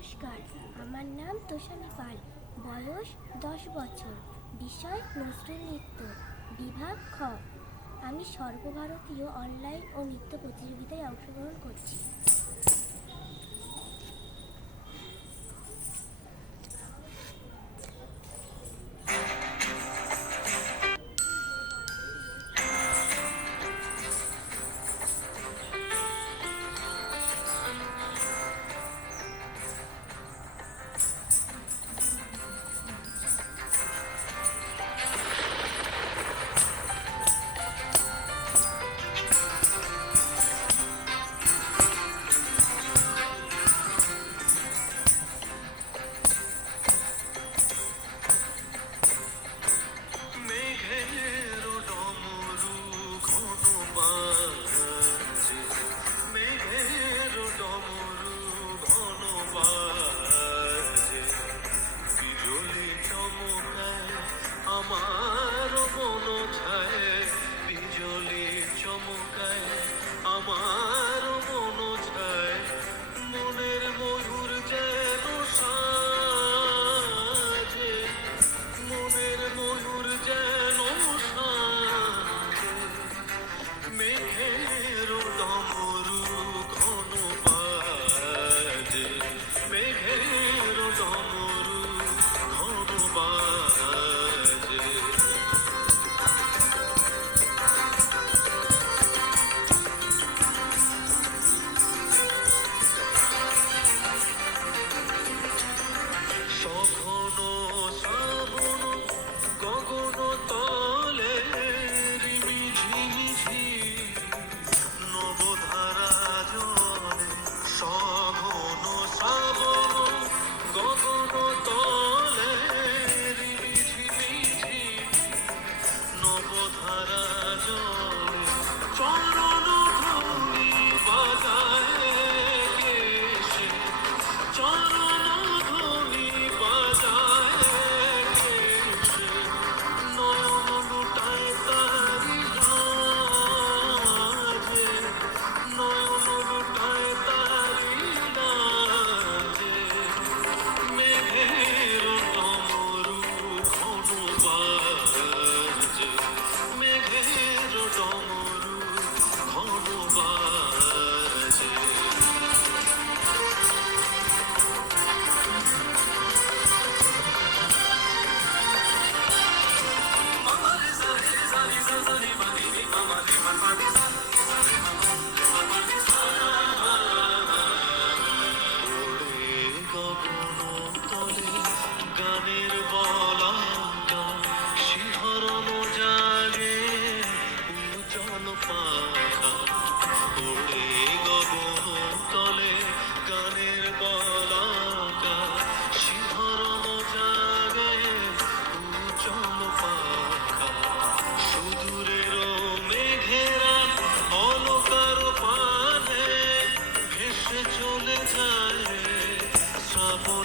নমস্কার, আমার নাম তোষালী পাল। বয়স 10 বছর। বিষয় নজরুল নৃত্য, বিভাগ খ। আমি সর্বভারতীয় অনলাইন ও নৃত্য প্রতিযোগিতায় অংশগ্রহণ করছি। আমার মন ছায় বিজলি চমকায়, আমার মন ছায় মনের ময়ূর যেন সাজে, মনের ময়ূর যেন সাজে। মেঘের ডমরু ঘন বাজে, মেঘের ডমরু ঘন বাজে। সঘন শ্রাবণ গগন তলে রিমি ঝিমিঝি নবধারা জলে, সঘন শ্রাবণ গগন তলে রিমি ঝিমিঝি নবধারা জলে, চরণ ধ্বনি বাজায় কেশে, চরণ ধ্বনি বাজায় কেশে, নয়ন লুটায় তারি লাজে, নয়ন লুটায় তারি লাজে। মেঘের ডমরু ঘন বাজে, মেঘের ডমরু ঘন বাজে। গগন তলে গানের বলাকা শিহরণ জাগে উজ্জ্বল পাখা, ওরে গগন তলে গানের বলাকা শিহরণ জাগে উজ্জ্বল পাখা। সুদূরের মেঘেরা অলকার পানে ভেসে চলে যায় শ্রাবণ